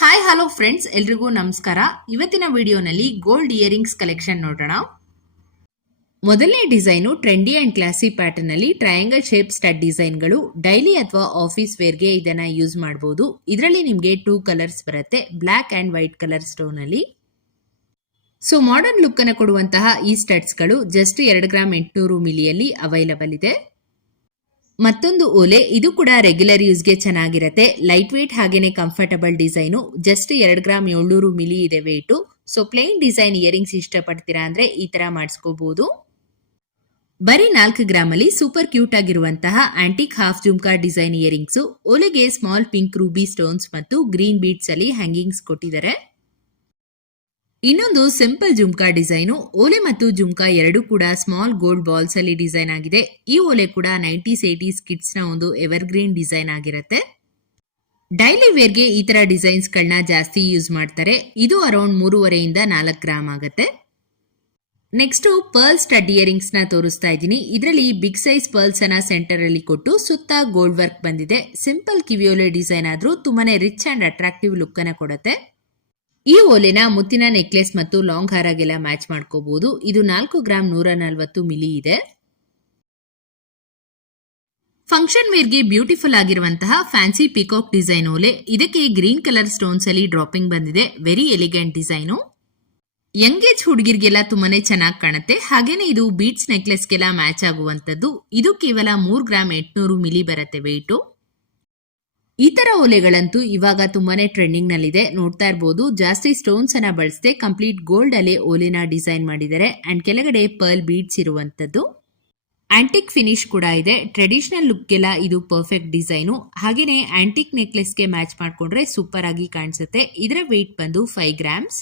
Hi hello friends, ಎಲ್ರಿಗೂ ನಮಸ್ಕಾರ. ಇವತ್ತಿನ ವಿಡಿಯೋನಲ್ಲಿ ಗೋಲ್ಡ್ ಇಯರಿಂಗ್ಸ್ ಕಲೆಕ್ಷನ್ ನೋಡೋಣ. ಮೊದಲನೇ design trendy and classy pattern ಅಲ್ಲಿ ಟ್ರಯಾಂಗಲ್ ಶೇಪ್ ಸ್ಟಡ್ ಡಿಸೈನ್ಗಳು. ಡೈಲಿ ಅಥವಾ ಆಫೀಸ್ ವೇರ್ಗೆ ಇದನ್ನ ಯೂಸ್ ಮಾಡಬಹುದು. ಇದರಲ್ಲಿ ನಿಮಗೆ 2 ಕಲರ್ಸ್ ಬರುತ್ತೆ, black and white colour stone ಅಲ್ಲಿ. ಸೊ ಮಾಡರ್ನ್ ಲುಕ್ ಅನ್ನು ಕೊಡುವಂತಹ ಈ ಸ್ಟಡ್ಸ್ಗಳು ಜಸ್ಟ್ 2 ಗ್ರಾಮ್ 800 ಮಿಲಿಯಲ್ಲಿ ಅವೈಲಬಲ್ ಇದೆ. ಮತ್ತೊಂದು ಓಲೆ, ಇದು ಕೂಡ ರೆಗ್ಯುಲರ್ ಯೂಸ್ಗೆ ಚೆನ್ನಾಗಿರುತ್ತೆ. ಲೈಟ್ ವೇಟ್ ಹಾಗೇನೆ comfortable design. Just 2 gram 700 milli ಇದೆ weight. So plain design earrings ಇಷ್ಟಪಡ್ತೀರಾ ಅಂದ್ರೆ ಈ ತರ ಮಾಡಿಸ್ಕೋಬಹುದು. ಬರೀ 4 ಗ್ರಾಮ್ ಅಲ್ಲಿ ಸೂಪರ್ ಕ್ಯೂಟ್ ಆಗಿರುವಂತಹ antique half jhumka design earrings. ಓಲೆಗೆ ಸ್ಮಾಲ್ ಪಿಂಕ್ ರೂಬಿ ಸ್ಟೋನ್ಸ್ ಮತ್ತು ಗ್ರೀನ್ ಬೀಡ್ಸ್ ಅಲ್ಲಿ ಹ್ಯಾಂಗಿಂಗ್ಸ್ ಕೊಟ್ಟಿದ್ದಾರೆ. ಇನ್ನೊಂದು ಸಿಂಪಲ್ ಜುಮ್ಕಾ ಡಿಸೈನು. ಓಲೆ ಮತ್ತು ಜುಮ್ಕಾ ಎರಡು ಕೂಡ ಸ್ಮಾಲ್ ಗೋಲ್ಡ್ ಬಾಲ್ಸ್ ಅಲ್ಲಿ ಡಿಸೈನ್ ಆಗಿದೆ. ಈ ಓಲೆ ಕೂಡ 90s 80s ಕಿಡ್ಸ್ ನ ಒಂದು ಎವರ್ ಗ್ರೀನ್ ಡಿಸೈನ್ ಆಗಿರುತ್ತೆ. ಡೈಲಿ ವೇರ್ಗೆ ಈ ತರ ಡಿಸೈನ್ಸ್ ಗಳನ್ನ ಜಾಸ್ತಿ ಯೂಸ್ ಮಾಡ್ತಾರೆ. ಇದು ಅರೌಂಡ್ 3.5 ಇಂದ 4 ಗ್ರಾಮ್ ಆಗುತ್ತೆ. ನೆಕ್ಸ್ಟ್ ಪರ್ಲ್ ಸ್ಟಡ್ ಇಯರಿಂಗ್ಸ್ ನ ತೋರಿಸ್ತಾ ಇದ್ದೀನಿ. ಇದರಲ್ಲಿ ಬಿಗ್ ಸೈಜ್ ಪರ್ಲ್ಸ್ ಅನ್ನ ಸೆಂಟರ್ ಅಲ್ಲಿ ಕೊಟ್ಟು ಸುತ್ತ ಗೋಲ್ಡ್ ವರ್ಕ್ ಬಂದಿದೆ. ಸಿಂಪಲ್ ಕಿವಿಯೋಲೆ ಡಿಸೈನ್ ಆದ್ರೂ ತುಂಬಾನೇ ರಿಚ್ ಅಂಡ್ ಅಟ್ರಾಕ್ಟಿವ್ ಲುಕ್ ಅನ್ನ ಕೊಡುತ್ತೆ. ಈ ಓಲೆನ ಮುತ್ತಿನ ನೆಕ್ಲೆಸ್ ಮತ್ತು ಲಾಂಗ್ ಹಾರಾಗೆಲ್ಲ ಮ್ಯಾಚ್ ಮಾಡ್ಕೋಬಹುದು. ಇದು 4 ಗ್ರಾಮ್ 140 ಮಿಲಿ ಇದೆ. ಫಂಕ್ಷನ್ ವೇರ್ಗೆ ಬ್ಯೂಟಿಫುಲ್ ಆಗಿರುವಂತಹ ಫ್ಯಾನ್ಸಿ ಪಿಕಾಕ್ ಡಿಸೈನ್ ಓಲೆ. ಇದಕ್ಕೆ ಗ್ರೀನ್ ಕಲರ್ ಸ್ಟೋನ್ಸ್ ಅಲ್ಲಿ ಡ್ರಾಪಿಂಗ್ ಬಂದಿದೆ. Very elegant design. Young age ಹುಡುಗಿರ್ಗೆಲ್ಲ ತುಂಬಾನೇ ಚೆನ್ನಾಗಿ ಕಾಣುತ್ತೆ. ಹಾಗೇನೆ ಇದು ಬೀಡ್ಸ್ ನೆಕ್ಲೆಸ್ಗೆಲ್ಲ ಮ್ಯಾಚ್ ಆಗುವಂತದ್ದು. ಇದು ಕೇವಲ 3 ಗ್ರಾಮ್ 800 ಮಿಲಿ ಬರುತ್ತೆ ವೇಟು. ಈ ತರ ಓಲೆಗಳಂತೂ ಇವಾಗ ತುಂಬಾನೇ ಟ್ರೆಂಡಿಂಗ್ ನಲ್ಲಿದೆ. ನೋಡ್ತಾ ಇರಬಹುದು, ಜಾಸ್ತಿ ಸ್ಟೋನ್ಸ್ ಅನ್ನ ಬಳಸದೆ ಕಂಪ್ಲೀಟ್ ಗೋಲ್ಡ್ ಅಲ್ಲೇ ಓಲೆನ ಡಿಸೈನ್ ಮಾಡಿದ್ದಾರೆ. ಅಂಡ್ ಕೆಳಗಡೆ ಪರ್ಲ್ ಬೀಡ್ಸ್ ಇರುವಂತದ್ದು. ಆಂಟಿಕ್ ಫಿನಿಶ್ ಕೂಡ ಇದೆ. ಟ್ರೆಡಿಷನಲ್ ಲುಕ್ಗೆಲ್ಲ ಇದು ಪರ್ಫೆಕ್ಟ್ ಡಿಸೈನು. ಹಾಗೇನೆ ಆಂಟಿಕ್ ನೆಕ್ಲೆಸ್ಗೆ ಮ್ಯಾಚ್ ಮಾಡ್ಕೊಂಡ್ರೆ ಸೂಪರ್ ಆಗಿ ಕಾಣಿಸುತ್ತೆ. ಇದರ ವೇಟ್ ಬಂದು 5 ಗ್ರಾಮ್ಸ್.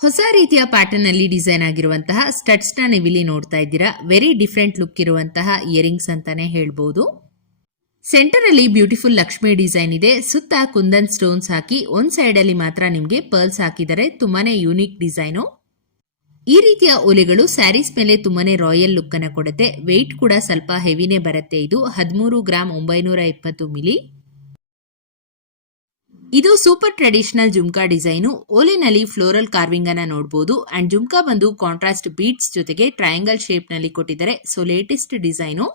ಹೊಸ ರೀತಿಯ ಪ್ಯಾಟರ್ನ್ ಅಲ್ಲಿ ಡಿಸೈನ್ ಆಗಿರುವಂತಹ ಸ್ಟಡ್ಸ್ ನ ನೀವಿಲ್ಲಿ ನೋಡ್ತಾ ಇದ್ದೀರಾ. ವೆರಿ ಡಿಫ್ರೆಂಟ್ ಲುಕ್ ಇರುವಂತಹ ಇಯರಿಂಗ್ಸ್ ಅಂತಾನೆ ಹೇಳ್ಬಹುದು. ಸೆಂಟರ್ ಅಲ್ಲಿ ಬ್ಯೂಟಿಫುಲ್ ಲಕ್ಷ್ಮಿ ಡಿಸೈನ್ ಇದೆ. ಸುತ್ತ ಕುಂದನ್ ಸ್ಟೋನ್ಸ್ ಹಾಕಿ ಒಂದ್ ಸೈಡ್ ಅಲ್ಲಿ ಮಾತ್ರ ನಿಮ್ಗೆ ಪರ್ಲ್ಸ್ ಹಾಕಿದರೆ ತುಂಬಾನೇ ಯೂನಿಕ್ ಡಿಸೈನು. ಈ ರೀತಿಯ ಓಲೆಗಳು ಸ್ಯಾರೀಸ್ ಮೇಲೆ ತುಂಬಾನೇ ರಾಯಲ್ ಲುಕ್ ಅನ್ನ ಕೊಡುತ್ತೆ. ವೆಯ್ಟ್ ಕೂಡ ಸ್ವಲ್ಪ ಹೆವಿನೇ ಬರುತ್ತೆ. ಇದು 13 ಗ್ರಾಮ್ 920 ಮಿಲಿ. ಇದು ಸೂಪರ್ ಟ್ರೆಡಿಷನಲ್ ಜುಮ್ಕಾ ಡಿಸೈನು. ಓಲೆನಲ್ಲಿ ಫ್ಲೋರಲ್ ಕಾರ್ವಿಂಗ್ ಅನ್ನ ನೋಡಬಹುದು. ಅಂಡ್ ಜುಮ್ಕಾ ಬಂದು ಕಾಂಟ್ರಾಸ್ಟ್ ಬೀಡ್ಸ್ ಜೊತೆಗೆ ಟ್ರಯಾಂಗಲ್ ಶೇಪ್ ನಲ್ಲಿ ಕೊಟ್ಟಿದ್ದಾರೆ. So latest design.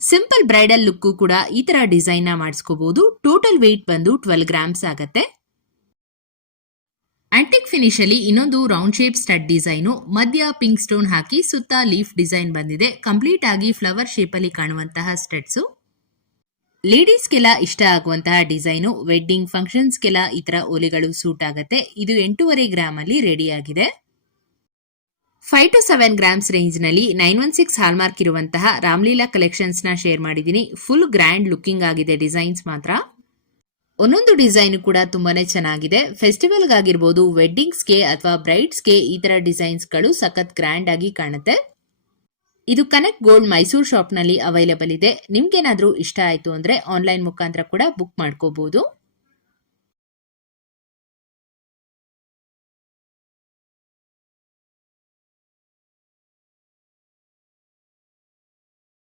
Simple bridal look ಕೂಡ ಈ ತರ ಡಿಸೈನ್ ನ ಮಾಡಿಸ್ಕೋಬಹುದು. ಟೋಟಲ್ ವೇಟ್ ಬಂದು 12 ಗ್ರಾಮ್ಸ್ ಆಗತ್ತೆ. ಆಂಟಿಕ್ ಫಿನಿಶ್ ಅಲ್ಲಿ ಇನ್ನೊಂದು ರೌಂಡ್ ಶೇಪ್ ಸ್ಟಡ್ ಡಿಸೈನು. ಮಧ್ಯ ಪಿಂಕ್ ಸ್ಟೋನ್ ಹಾಕಿ ಸುತ್ತ ಲೀಫ್ ಡಿಸೈನ್ ಬಂದಿದೆ. ಕಂಪ್ಲೀಟ್ ಆಗಿ ಫ್ಲವರ್ ಶೇಪ್ ಅಲ್ಲಿ ಕಾಣುವಂತಹ ಸ್ಟಡ್ಸ್. ಲೇಡೀಸ್ಗೆಲ್ಲ ಇಷ್ಟ ಆಗುವಂತಹ ಡಿಸೈನು. ವೆಡ್ಡಿಂಗ್ ಫಂಕ್ಷನ್ಸ್ಗೆಲ್ಲ ಈ ತರ ಓಲೆಗಳು ಸೂಟ್ ಆಗತ್ತೆ. ಇದು 8.5 ಗ್ರಾಮ್ ಅಲ್ಲಿ ರೆಡಿ ಆಗಿದೆ. 5 to 7 ಗ್ರಾಮ್ಸ್ ರೇಂಜ್ ನಲ್ಲಿ 916 ಹಾಲ್ಮಾರ್ಕ್ ಇರುವಂತಹ ರಾಮ್ಲೀಲಾ ಕಲೆಕ್ಷನ್ಸ್ ನ ಶೇರ್ ಮಾಡಿದೀನಿ. ಫುಲ್ ಗ್ರ್ಯಾಂಡ್ ಲುಕಿಂಗ್ ಆಗಿದೆ ಡಿಸೈನ್ಸ್ ಮಾತ್ರ. ಒಂದೊಂದು ಡಿಸೈನ್ ಕೂಡ ತುಂಬಾನೇ ಚೆನ್ನಾಗಿದೆ. ಫೆಸ್ಟಿವಲ್ ಗಾಗಿರ್ಬೋದು, ವೆಡ್ಡಿಂಗ್ಸ್ಗೆ ಅಥವಾ ಬ್ರೈಡ್ಸ್ಗೆ ಈ ತರ ಡಿಸೈನ್ಸ್ ಗಳು ಸಖತ್ ಗ್ರ್ಯಾಂಡ್ ಆಗಿ ಕಾಣುತ್ತೆ. ಇದು ಕನೆಕ್ಟ್ ಗೋಲ್ಡ್ ಮೈಸೂರು ಶಾಪ್ ನಲ್ಲಿ ಅವೈಲೇಬಲ್ ಇದೆ. ನಿಮ್ಗೇನಾದ್ರೂ ಇಷ್ಟ ಆಯ್ತು ಅಂದ್ರೆ ಆನ್ಲೈನ್ ಮುಖಾಂತರ ಕೂಡ ಬುಕ್ ಮಾಡ್ಕೋಬಹುದು.